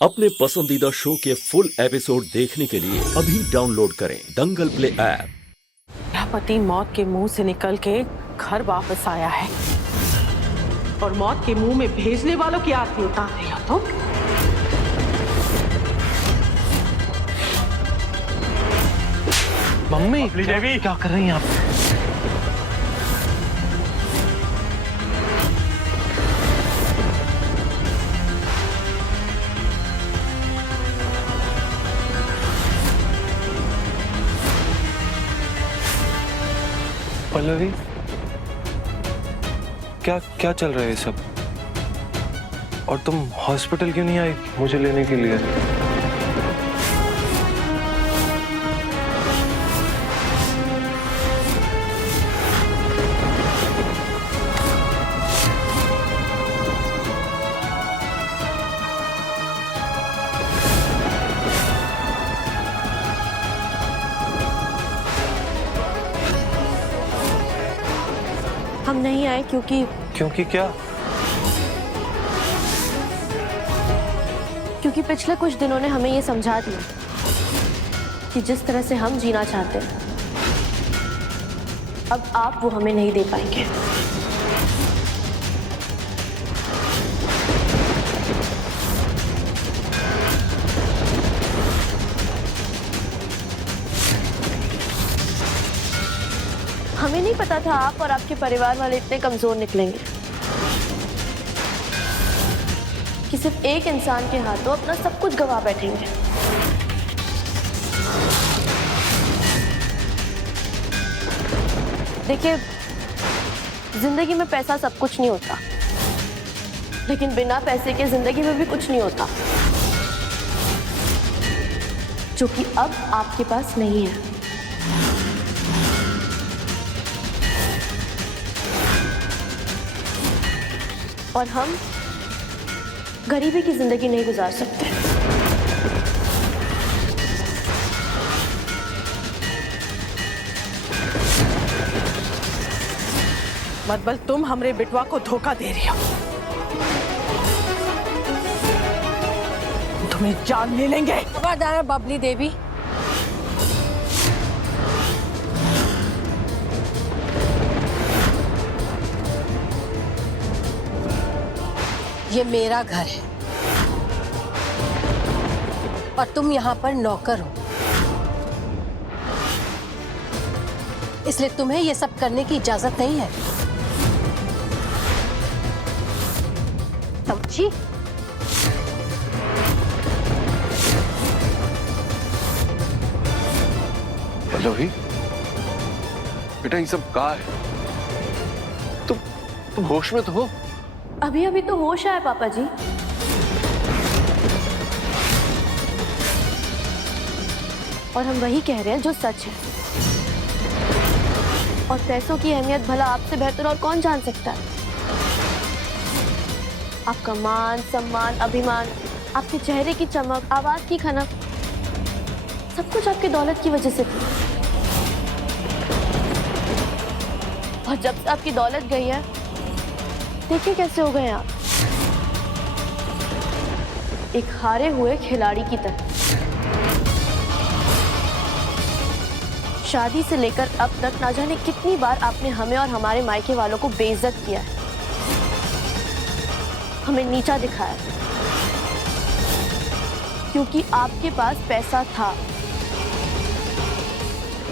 अपने पसंदीदा शो के फुल एपिसोड देखने के लिए अभी डाउनलोड करें दंगल प्ले ऐप। मेरा पति मौत के मुंह से निकल के घर वापस आया है और मौत के मुंह में भेजने वालों की आरती उतार रही हो तुम। मम्मी देवी क्या कर रही हैं आप? पल्लवी क्या क्या चल रहा है ये सब? और तुम हॉस्पिटल क्यों नहीं आई मुझे लेने के लिए? हम नहीं आए क्योंकि क्या? क्योंकि पिछले कुछ दिनों ने हमें ये समझा दिया कि जिस तरह से हम जीना चाहते हैं अब आप वो हमें नहीं दे पाएंगे। हमें नहीं पता था आप और आपके परिवार वाले इतने कमजोर निकलेंगे कि सिर्फ एक इंसान के हाथों अपना सब कुछ गंवा बैठेंगे। देखिए, जिंदगी में पैसा सब कुछ नहीं होता, लेकिन बिना पैसे के जिंदगी में भी कुछ नहीं होता, जो कि अब आपके पास नहीं है। और हम गरीबी की जिंदगी नहीं गुजार सकते। मतबल तुम हमरे बिटवा को धोखा दे रही हो। तुम्हें जान ले लेंगे। खबरदार बबली देवी, ये मेरा घर है और तुम यहाँ पर नौकर हो, इसलिए तुम्हें ये सब करने की इजाजत नहीं है, समझी? पल्लवी बेटा ये सब कहाँ है? तुम होश में तो हो? अभी अभी तो होश आया पापा जी। और हम वही कह रहे हैं जो सच है। और पैसों की अहमियत भला आपसे बेहतर और कौन जान सकता है? आपका मान सम्मान अभिमान, आपके चेहरे की चमक, आवाज की खनक, सब कुछ आपकी दौलत की वजह से थी। और जब से आपकी दौलत गई है, देखिए कैसे हो गए आप, एक हारे हुए खिलाड़ी की तरह। शादी से लेकर अब तक ना जाने कितनी बार आपने हमें और हमारे मायके वालों को बेइज्जत किया है, हमें नीचा दिखाया, क्योंकि आपके पास पैसा था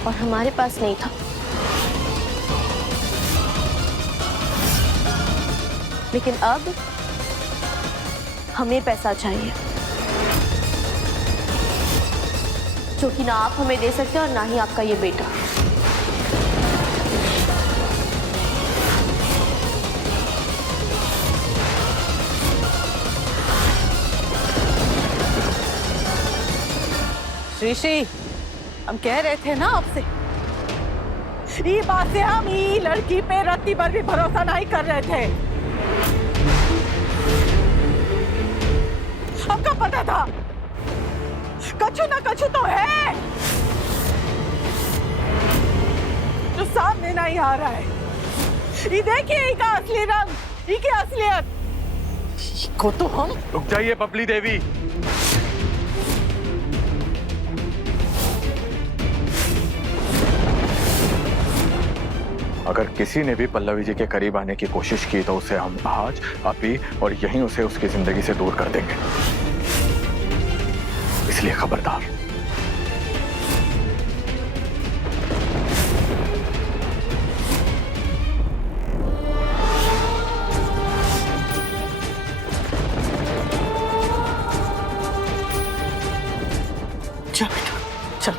और हमारे पास नहीं था। लेकिन अब हमें पैसा चाहिए, जो कि ना आप हमें दे सकते और ना ही आपका ये बेटा। श्री हम कह रहे थे ना आपसे, ये बात से हम ये लड़की पे रत्ती पर भी भरोसा नहीं कर रहे थे। हमको पता था कछु ना कछु तो है जो सामने नहीं आ रहा है। ये देखिए इसका असली रंग, इसकी असलियत। को तो हम रुक जाइए बबली देवी। अगर किसी ने भी पल्लवी जी के करीब आने की कोशिश की तो उसे हम आज अभी और यहीं उसे उसकी जिंदगी से दूर कर देंगे, इसलिए खबरदार। चल बेटा चल।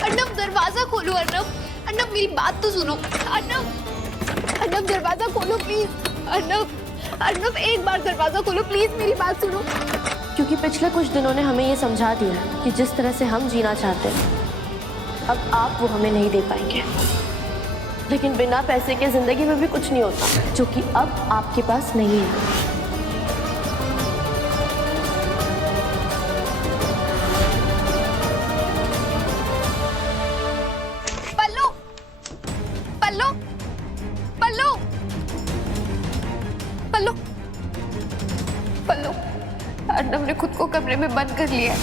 अर्नब दरवाजा खोलो। अर्नब मेरी बात तो सुनो। अर्नब दरवाजा खोलो प्लीज। अर्नब एक बार दरवाजा खोलो प्लीज, मेरी बात सुनो। क्योंकि पिछले कुछ दिनों ने हमें ये समझा दिया है कि जिस तरह से हम जीना चाहते हैं अब आप वो हमें नहीं दे पाएंगे। लेकिन बिना पैसे के जिंदगी में भी कुछ नहीं होता, जो कि अब आपके पास नहीं है। पल्लू, अर्नब ने खुद को कमरे में बंद कर लिया है।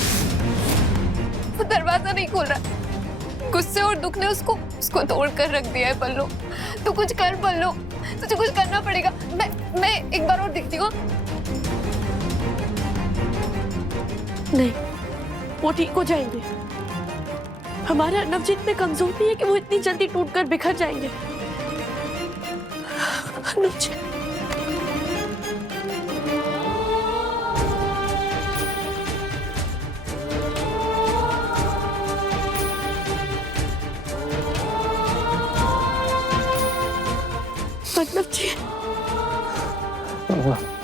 वो दरवाजा नहीं खोल रहा। गुस्से और दुख ने उसको तोड़ कर रख दिया है। पल्लू तू कुछ कर। पल्लू तुझे कुछ करना पड़ेगा। मैं एक बार और दिखती हूँ। नहीं, वो ठीक हो जाएंगे। हमारे अर्नब जी इतने कमजोर नहीं है कि वो इतनी जल्दी टूटकर बिखर जाएंगे। अर्नब जी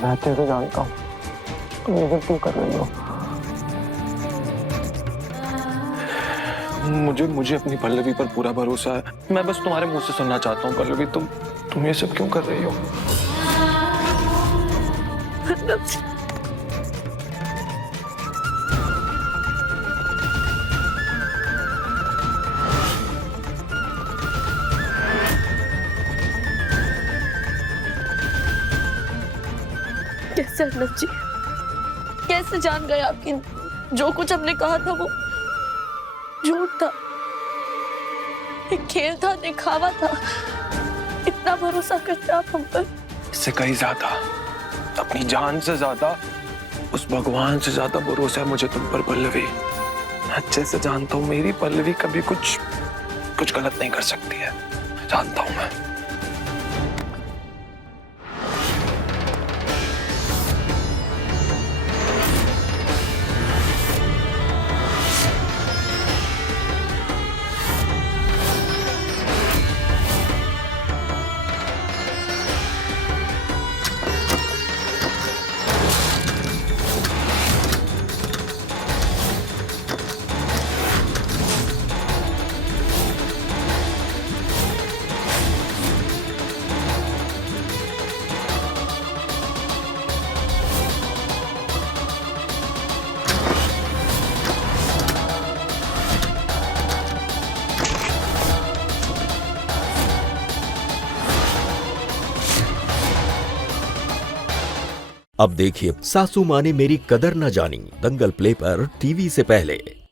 मैं तेरे जानता हूँ, लेकिन तू कर रही हो। मुझे अपनी पल्लवी पर पूरा भरोसा है। मैं बस तुम्हारे मुंह से सुनना चाहता हूँ पल्लवी, तुम ये सब क्यों कर रही हो? कैसे अर्नब जी, कैसे जान गए आपकी जो कुछ हमने कहा था वो झूठ था, एक खेल था, दिखावा था। इतना भरोसा करते आप हम पर। इससे कहीं ज्यादा, अपनी जान से ज्यादा, उस भगवान से ज्यादा भरोसा है मुझे तुम पर पल्लवी। अच्छे से जानता हूँ मेरी पल्लवी कभी कुछ गलत नहीं कर सकती है, जानता हूँ मैं। अब देखिए सासू माँ ने मेरी कदर न जानी, दंगल प्ले पर टीवी से पहले।